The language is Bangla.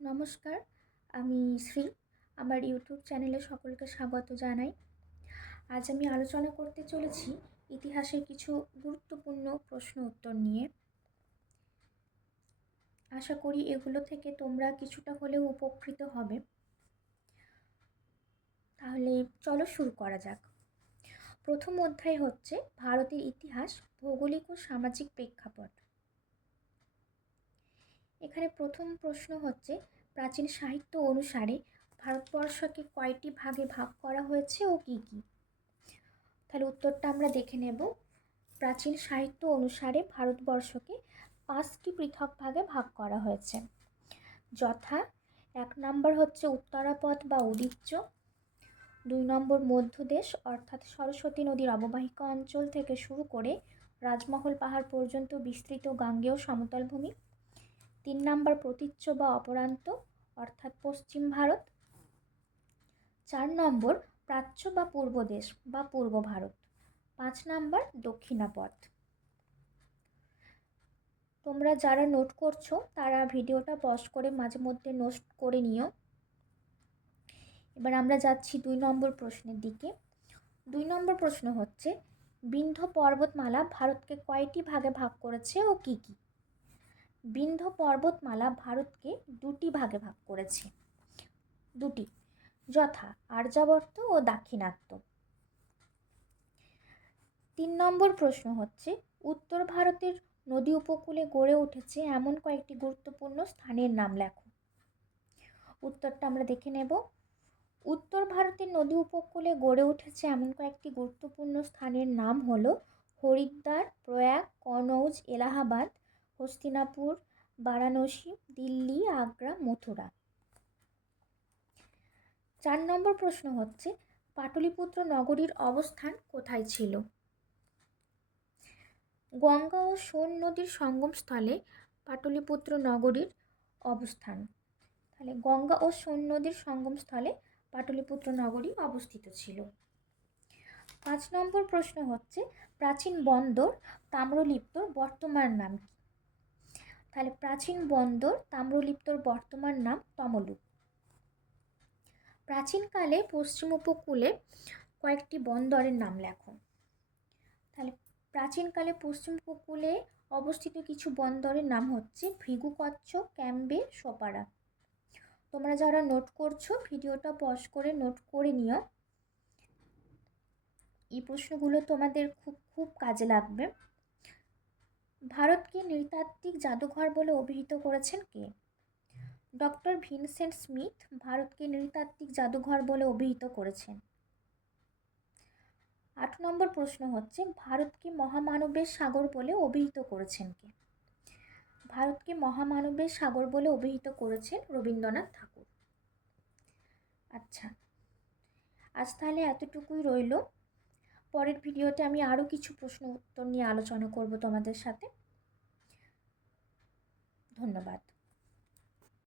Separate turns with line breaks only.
নমস্কার, আমি শ্রী। আমার ইউটিউব চ্যানেলে সকলকে স্বাগত জানাই। আজ আমি আলোচনা করতে চলেছি ইতিহাসের কিছু গুরুত্বপূর্ণ প্রশ্ন উত্তর নিয়ে। আশা করি এগুলো থেকে তোমরা কিছুটা হলেও উপকৃত হবে। তাহলে চলো শুরু করা যাক। প্রথম অধ্যায় হচ্ছে, ভারতের ইতিহাস, ভৌগোলিক ও সামাজিক প্রেক্ষাপট। এখানে প্রথম প্রশ্ন হচ্ছে, প্রাচীন সাহিত্য অনুসারে ভারতবর্ষকে কয়টি ভাগে ভাগ করা হয়েছে ও কী কী? তাহলে উত্তরটা আমরা দেখে নেব। প্রাচীন সাহিত্য অনুসারে ভারতবর্ষকে পাঁচটি পৃথক ভাগে ভাগ করা হয়েছে। যথা, এক নম্বর হচ্ছে উত্তরাপথ বা উদিচ্য, দুই নম্বর মধ্যদেশ, অর্থাৎ সরস্বতী নদীর অববাহিকা অঞ্চল থেকে শুরু করে রাজমহল পাহাড় পর্যন্ত বিস্তৃত গাঙ্গেয় সমতল ভূমি তিন নম্বর প্রতীচ্য বা অপরান্ত, অর্থাৎ পশ্চিম ভারত। চার নম্বর প্রাচ্য বা পূর্ব দেশ বা পূর্ব ভারত। পাঁচ নম্বর দক্ষিণাপথ তোমরা যারা নোট করছ, তারা ভিডিওটা পজ করে মাঝে মধ্যে নোট করে নিও। এবার আমরা যাচ্ছি দুই নম্বর প্রশ্নের দিকে। দুই নম্বর প্রশ্ন হচ্ছে, বিন্ধ্য পর্বতমালা ভারতকে কয়টি ভাগে ভাগ করেছে ও কী কী? বিন্ধ্য পর্বতমালা ভারতকে দুটি ভাগে ভাগ করেছে। দুটি, যথা আর্যাবর্ত ও দাক্ষিণাত্য। তিন নম্বর প্রশ্ন হচ্ছে, উত্তর ভারতের নদী উপকূলে গড়ে উঠেছে এমন কয়েকটি গুরুত্বপূর্ণ স্থানের নাম লেখো। উত্তরটা আমরা দেখে নেব। উত্তর ভারতের নদী উপকূলে গড়ে উঠেছে এমন কয়েকটি গুরুত্বপূর্ণ স্থানের নাম হলো হরিদ্বার, প্রয়াগ, কনৌজ, এলাহাবাদ হস্তিনাপুর, বারাণসী, দিল্লি, আগ্রা, মথুরা। চার নম্বর প্রশ্ন হচ্ছে, পাটলিপুত্র নগরীর অবস্থান কোথায় ছিল? গঙ্গা ও সোন নদীর সঙ্গমস্থলে পাটলিপুত্র নগরীর অবস্থান। তাহলে গঙ্গা ও সোন নদীর সঙ্গমস্থলে পাটলিপুত্র নগরী অবস্থিত ছিল। পাঁচ নম্বর প্রশ্ন হচ্ছে, প্রাচীন বন্দর তাম্রলিপ্তর বর্তমান নাম কি? তাহলে প্রাচীন বন্দর তাম্রলিপ্তর বর্তমান নাম তমলুক। প্রাচীনকালে পশ্চিম উপকূলে কয়েকটি বন্দরের নাম লেখো। তাহলে প্রাচীনকালে পশ্চিম উপকূলে অবস্থিত কিছু বন্দরের নাম হচ্ছে ভৃগুকচ্ছ ক্যাম্বে, সোপারা। তোমরা যারা নোট করছ, ভিডিওটা পজ করে নোট করে নিও। এই প্রশ্নগুলো তোমাদের খুব খুব কাজে লাগবে। ভারতকে নৃতাত্ত্বিক জাদুঘর বলে অভিহিত করেছেন কে? ডক্টর ভিনসেন্ট স্মিথ ভারতকে নৃতাত্ত্বিক জাদুঘর বলে অভিহিত করেছেন। আট নম্বর প্রশ্ন হচ্ছে, ভারতকে মহামানবের সাগর বলে অভিহিত করেছেন কে? ভারতকে মহামানবের সাগর বলে অভিহিত করেছেন রবীন্দ্রনাথ ঠাকুর। আচ্ছা আজ তাহলে এতটুকুই রইল। পরের ভিডিওতে আমি আরও কিছু প্রশ্ন উত্তর নিয়ে আলোচনা করব তোমাদের সাথে। ধন্যবাদ।